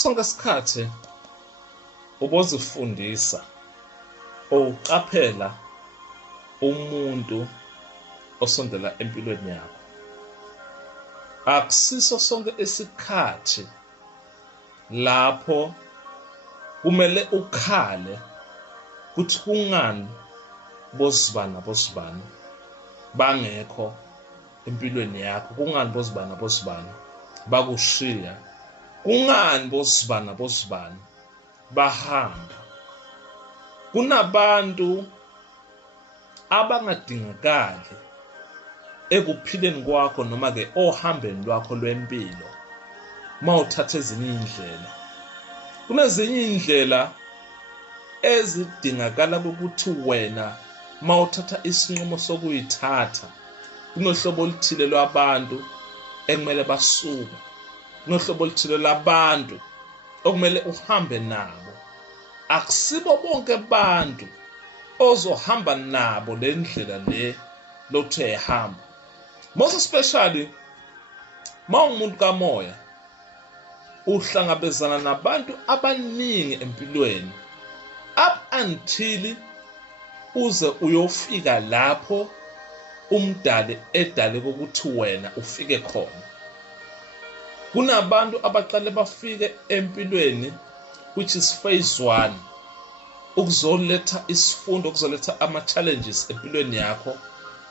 sonke isikhathi ubozifundisa uqaphela umuntu osondela empilweni yakho. Akusiso sonke isikhathi lapho kumele ukhale kuthi kungani bosibana bangekho empilweni yakho, kungani bosibana bakushiya, kungani bosibana bahamba. Kunabantu abangadingakali ekuphileni kwakho noma ke ohambeni lwakho lwempilo mawuthatha ezinye indlela. Kunezinye indlela ezidingakala ukuthi wena mawuthatha isinqumo sokuyithatha, kunohlobo oluthile lwabantu ekumele basuka, kunohlobo oluthile labantu okumele uhambe nabo. Akusibo bonke abantu ozohamba nabo le ndlela le lothu ehamba, most especially mawumuntu kamoya, uhlangabezana nabantu abaningi empilweni up until uze uyofika lapho umdali edale ukuthi wena ufike khona. Kunabantu abaqale bafike empilweni which is phase 1, ukuzoletha isifundo, ukuzoletha ama-challenges empilweni yakho,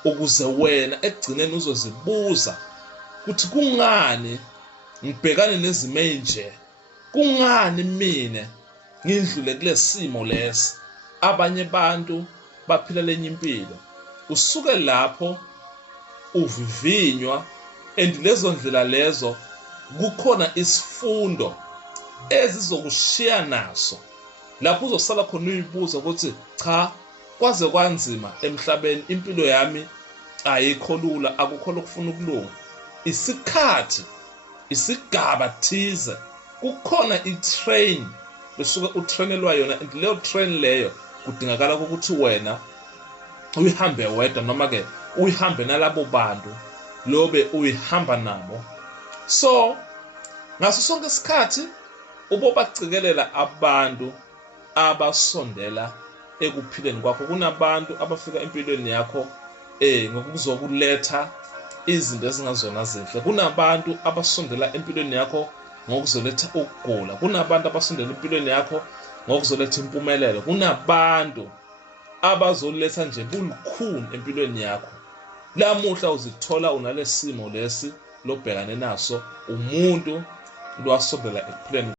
ukuze wena ekugcineni uzozibuza ukuthi kungani ngibhekane nezimo ezinje, kungani mina ngidlule kule simo lesi, abanye abantu baphila lenye impilo. Usuke lapho uvivinywa, and lezo ndlela lezo kukhona isifundo ezizokushiya naso, lapho uzosala khona uyibuza ukuthi cha, kwaze kwanzima emhlabeni, impilo yami ayikho lula, akukho lokufuna ukulunga. Isikhathi, isigaba thize, kukhona i-train besuke utrainelwa yona, and leyo train leyo kudingakala ukuthi wena uyihambe wedwa noma ke uyihambe nalabo bantu lobe uyihamba nabo. So ngaso sonke isikhathi ubobacikelela abantu abasondela ekuphileni kwakho. Kunabantu abafika empilweni yakho ngokuzokuletha izinto ezingazona zinhle. Kunabantu abasondela empilweni yakho ngokuzoletha ukugula. Kunabantu abasondela empilweni yakho ngokuzoletha impumelelo. Kunabantu abazoletha nje bulukhuni empilweni yakho. Lamuhla uzithola unalesimo lesi lobhekane naso, umuntu lwasondela ekuphileni